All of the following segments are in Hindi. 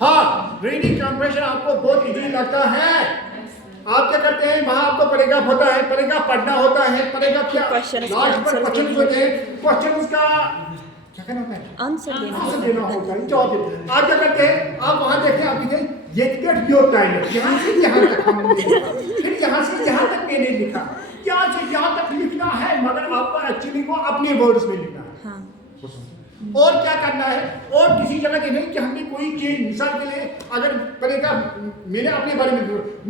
हाँ, रीडिंग कंप्रेशन आपको बहुत इजी लगता है। आप क्या करते हैं, वहाँ आपको पैराग्राफ होता है, पैराग्राफ पढ़ना होता है, पैराग्राफ क्या लास्ट पर क्वेश्चन होते हैं, क्वेश्चन का क्या करना होता है, आंसर देना होता है, जवाब देना। आप क्या करते हैं, आप वहाँ देखते हैं, आप लिखे ये योर टाइम, यहाँ से यहाँ तक हमने लिखा, फिर यहाँ से यहाँ तक मैंने लिखा, यहाँ से यहाँ तक लिखना है, मगर आपको एक्चुअली को अपने वर्ड्स में लिखना है। हाँ। और क्या करना है, और किसी जगह के नहीं कि हमने कोई चीज, मिसाल के लिए अगर करेगा, मैंने अपने बारे में,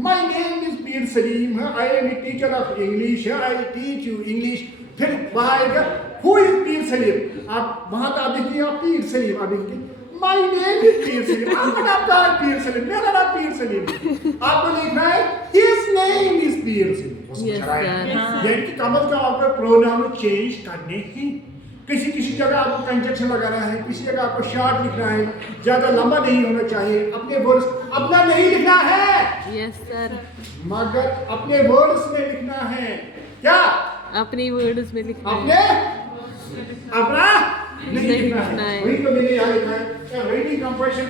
my name is Pir Salim, I am a teacher of English, I teach you English, फिर वहाँ आएगा हु इज पीर सलीम, आप वहाँ का आप देखिए, आप पीर सलीम, आप देखिए my name is Pir Salim, आपका नाम क्या है, पीर सलीम, मेरा नाम पीर सलीम, आपको लिखना है his name is Pir Salim. यानी कि कम से कम आपको प्रोनाउन चेंज करने हैं। किसी किसी जगह आपको कंजक्शन लगाना है, किसी जगह आपको शॉर्ट लिखना है, ज्यादा लंबा नहीं होना चाहिए, अपने वर्ड्स अपना नहीं लिखना है। यस सर, मगर अपने वर्ड्स में लिखना है। क्या अपनी वर्ड्स में लिखना अपने अपना नहीं लिखना है। वही तो मैंने यहाँ लिखा है, reading compression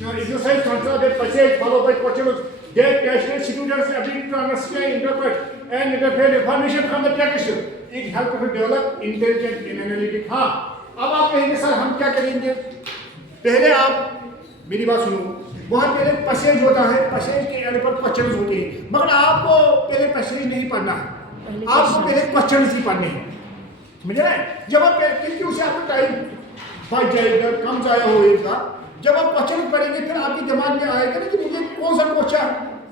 exercise consider that passage followed by questions get passionate students ability to understand, interpret and interpret information from the text. It helps to develop intelligent and analytic। हाँ, अब आप कहेंगे सर हम क्या करेंगे, पहले आप मेरी बात सुनो, बहुत पहले पैसेज होता है, पैसेज के एंड पर क्वेश्चंस होते हैं, मगर आपको पहले पैसेज नहीं पढ़ना है, आपको पहले क्वेश्चंस ही पढ़ने हैं, समझ रहे हैं। जब आप क्योंकि उसे आपको टाइम बच जाएगा, कम जाया होगा, जब आप क्वेश्चन पढ़ेंगे फिर आपके दिमाग में आएगा ना कि मुझे कौन सा क्वेश्चन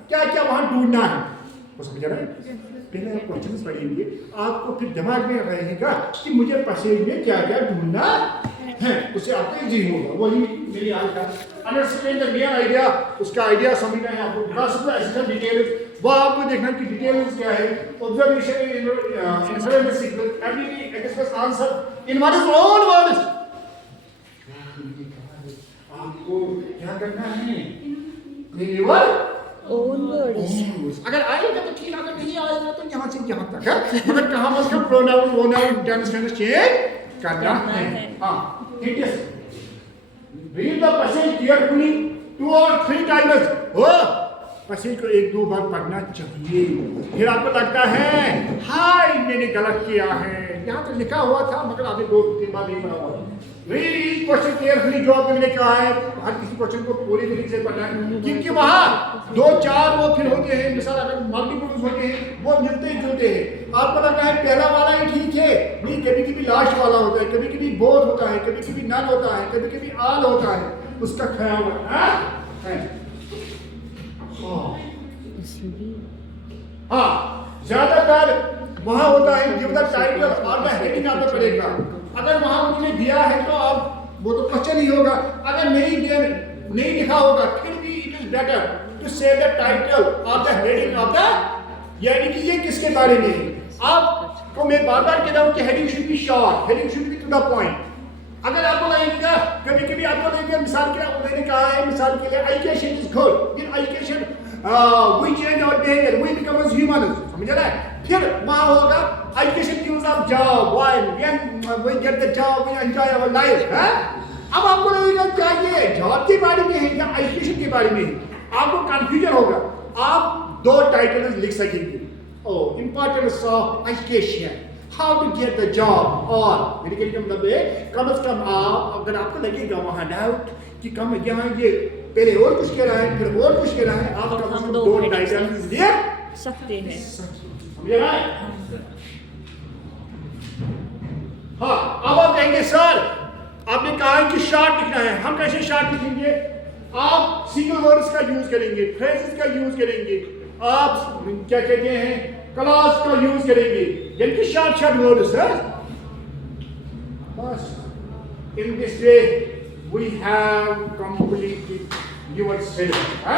क्या क्या वहां ढूंढना है, वो समझ रहे हैं। पहले आप क्वेश्चन पढ़ेंगे, आपको फिर दिमाग में रहेगा कि मुझे पैसेज में क्या क्या ढूंढना है, उससे आपको इजी होगा। वही मेरी हाल था, अंडरस्टैंड द मेन आइडिया, उसका आइडिया समझना है आपको, क्लासिकल एसेंशियल डिटेल्स वो आपको देखना कि डिटेल्स क्या है, observation in sequence, ability express answer in what is own words. आपको क्या करना है, यूर ओन वर्ड्स। अगर आएगा तो ठीक, अगर नहीं आएगा तो यहाँ से यहाँ तक है, मगर कहाँ बस का प्रोनाउन वोनाउन टेंस चेंज करना है। हाँ, it is read the passage carefully 2 or 3 times। हो पैसेज को 1-2 बार पढ़ना चाहिए, फिर आपको लगता है हाय मैंने गलत किया है, यहाँ तो लिखा हुआ था मगर आपने 2-3 बार नहीं पढ़ा हुआ। रीड ईच क्वेश्चन केयरफुली, जो आपने मैंने कहा है हर किसी क्वेश्चन को पूरी तरीके से पढ़ना है, क्योंकि वहाँ 2-4 वो फिर होते हैं, मिसाल अगर मल्टीपल्स होते हैं वो मिलते जुलते हैं, आपको लगता है पहला वाला ही ठीक है, नहीं कभी कभी लास्ट वाला होता है, कभी कभी बोथ होता है, कभी कभी नन होता है, कभी कभी आल होता है, उसका ख्याल रखना है। हाँ, ज्यादातर वहाँ होता है गिव द टाइटल और the heading of the paragraph. अगर वहाँ उन्होंने दिया है तो अब वो तो क्वेश्चन ही होगा, अगर नहीं लिखा होगा फिर भी इट इज बेटर टू से the title of the heading of the, यानी कि ये किसके बारे में है। आपको मैं बार बार कह रहा हूँ कि heading should be short, heading should be to the point. अगर आपको लगेगा कभी कभी आपको लगेगा, मिसाल के लिए उन्होंने कहा है, मिसाल के लिए एजुकेशन इज गुड, फिर education we change our behaviour, we become as human, समझ रहा है। फिर वहाँ होगा education gives us job, when we get the job we enjoy our life. अब आपको लगेगा क्या ये जॉब के बारे में है या एजुकेशन के बारे में है, आपको कंफ्यूजन होगा। आप 2 टाइटल्स लिख सकेंगे, ओ importance of education, how to get the job, और मेरे कहने का मतलब है कम से कम आप, अगर आपको लगेगा वहाँ डाउट कि कम यहाँ ये पहले और कुछ कह रहा है फिर और कुछ कह रहा है, आप कम से कम 2 टाइटल्स लिख सकते हैं, समझ रहा है। हाँ, अब आप कहेंगे सर आपने कहा है कि शॉर्ट लिखना है, हम कैसे शॉर्ट लिखेंगे, आप सिंगल वर्ड्स का यूज करेंगे, फ्रेजेस का यूज करेंगे, आप क्या कहते हैं क्लास का यूज करेंगे, यानी कि शॉर्ट वर्ड्स है। बस in this way we have completed your syllabus.